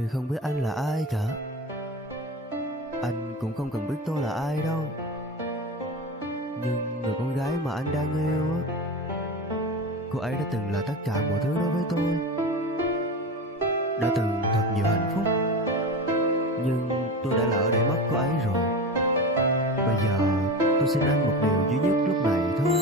Tôi không biết anh là ai cả. Anh cũng không cần biết tôi là ai đâu. Nhưng người con gái mà anh đang yêu á, cô ấy đã từng là tất cả mọi thứ đối với tôi. Đã từng thật nhiều hạnh phúc, nhưng tôi đã lỡ để mất cô ấy rồi. Bây giờ tôi xin anh một điều duy nhất lúc này thôi.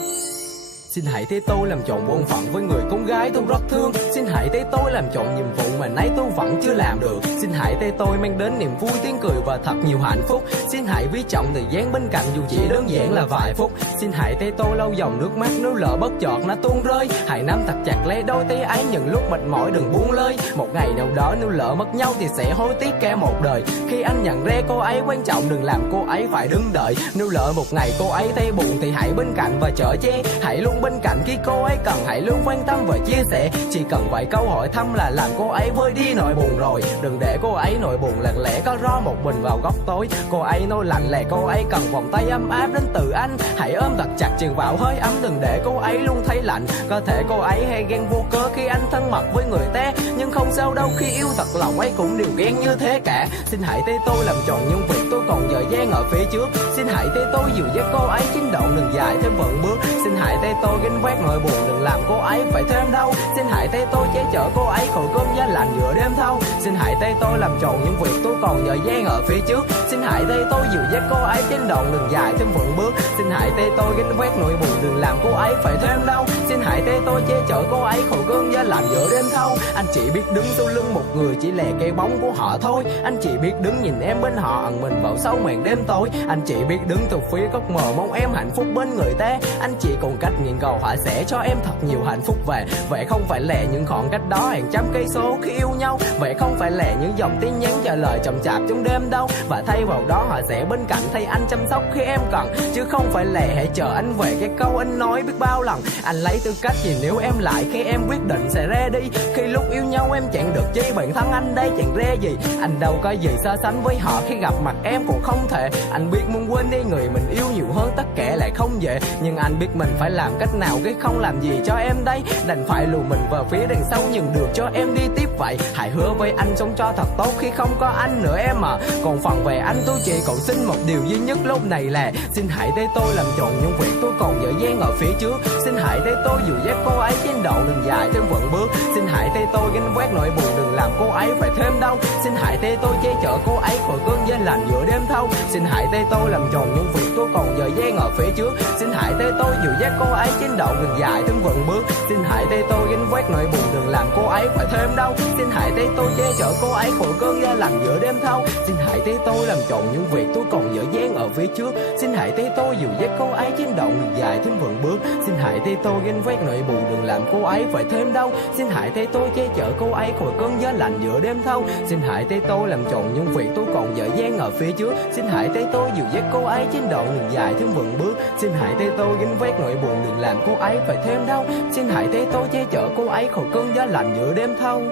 Xin hãy thấy tôi làm trọn bổn phận với người con gái tôi rất thương. Xin hãy thấy tôi làm trọn nhiệm vụ mà nãy tôi vẫn chưa làm được. Xin hãy thấy tôi mang đến niềm vui, tiếng cười và thật nhiều hạnh phúc. Xin hãy quý trọng thời gian bên cạnh dù chỉ đơn giản là vài phút. Xin hãy thấy tôi lau dòng nước mắt nếu lỡ bất chợt nó tuôn rơi. Hãy nắm thật chặt lấy đôi tay ấy những lúc mệt mỏi đừng buông lơi. Một ngày nào đó nếu lỡ mất nhau thì sẽ hối tiếc cả một đời. Khi anh nhận ra cô ấy quan trọng đừng làm cô ấy phải đứng đợi. Nếu lỡ một ngày cô ấy thấy buồn thì hãy bên cạnh và chở che. Hãy luôn bên cạnh khi cô ấy cần, hãy luôn quan tâm và chia sẻ. Chỉ cần vài câu hỏi thăm là làm cô ấy vơi đi nỗi buồn rồi. Đừng để cô ấy nỗi buồn lặng lẽ có ro một mình vào góc tối. Cô ấy nói lạnh lẽ cô ấy cần vòng tay ấm áp đến từ anh. Hãy ôm thật chặt truyền vào hơi ấm, đừng để cô ấy luôn thấy lạnh. Có thể cô ấy hay ghen vô cớ khi anh thân mật với người ta, nhưng không sao đâu khi yêu thật lòng ấy cũng đều ghen như thế cả. Xin hãy thấy tôi làm tròn những việc tôi còn dở dang ở phía trước. Xin hãy thấy tôi dìu dắt cô ấy chiến động đừng dài thêm vững bước. Xin hãy thấy tôi gánh vác nỗi buồn đừng làm cô ấy phải thêm đau. Xin hãy thấy tôi che chở cô ấy khỏi cơn giá lạnh giữa đêm thâu. Xin hãy thấy tôi làm tròn những việc tôi còn dở dang ở phía trước. Xin hãy thấy tôi dìu dắt cô ấy chiến động đừng dài thêm vững bước. Xin hãy thấy tôi gánh vác nỗi buồn đừng làm cô ấy phải thêm đau. Xin hãy thấy tôi che chở cô ấy khỏi cơn giá lạnh giữa đêm thâu. Anh chỉ biết đứng sau lưng một người chỉ là cái bóng của họ thôi. Anh chỉ biết đứng nhìn em bên họ ẩn mình vào sau màn đêm tối. Anh chỉ biết đứng từ phía góc mờ mong em hạnh phúc bên người ta. Anh chỉ còn cách nguyện cầu họ sẽ cho em thật nhiều hạnh phúc về. Vậy không phải là những khoảng cách đó hàng trăm cây số khi yêu nhau. Vậy không phải là những dòng tin nhắn trả lời chậm chạp trong đêm đâu. Và thay vào đó họ sẽ bên cạnh thay anh chăm sóc khi em cần. Chứ không phải là hãy chờ anh về cái câu anh nói biết bao lần. Anh lấy tư cách gì nếu em lại khi em quyết định sẽ ra đi. Khi lúc yêu nhau em chẳng được chi bản thân anh đây chẳng ra gì. Anh đâu có gì so sánh với họ khi gặp mặt em cũng không thể. Anh biết muốn quên đi người mình yêu nhiều hơn tất cả lại không dễ. Nhưng anh biết mình phải làm cách nào cái không làm gì cho em đây. Đành phải lùi mình vào phía đằng sau nhưng được cho em đi tiếp vậy. Hãy hứa với anh sống cho thật tốt khi không có anh nữa em à. Còn phần về anh tôi chỉ còn xin một điều duy nhất lúc này là xin hãy thấy tôi làm trọn những việc tôi còn dở dang ở phía trước. Xin hãy thấy tôi dìu dắt cô ấy trên đầu đừng dài thêm vững bước. Xin hãy thấy tôi gánh vác nỗi buồn đừng làm cô ấy phải thêm đau. Xin hãy thấy tôi che chở cô ấy khỏi cơn giá lạnh giữa đêm thâu. Xin hãy thấy tôi làm tròn những việc tôi còn dở dang ở phía trước. Xin hãy thấy tôi dìu dắt cô ấy trên đầu đừng dài thêm vững bước. Xin hãy thấy tôi gánh vác nỗi buồn đừng làm cô ấy phải thêm đau. Xin hãy thấy tôi che chở cô ấy khỏi cơn giá lạnh giữa đêm thâu. Xin hãy thấy tôi làm trọn những việc tôi còn dở dang ở phía trước. Xin hãy thấy tôi dìu dắt cô ấy trên đầu đừng dài thêm vững bước. Xin hãy thấy tôi gánh vác nỗi buồn đừng làm cô ấy phải thêm đau. Xin hãy thấy tôi che chở cô ấy khỏi cơn giá lạnh giữa đêm thâu. Xin hãy thấy tôi làm trọn những việc tôi còn dở dang ở phía trước. Xin hãy thấy tôi dìu dắt cô ấy trên đầu đừng dài thêm vững bước. Xin hãy thấy tôi gánh vác nỗi buồn đừng làm cô ấy phải thêm đau. Xin hãy thấy tôi che chở cô ấy khỏi cơn giá lạnh giữa đêm thâu.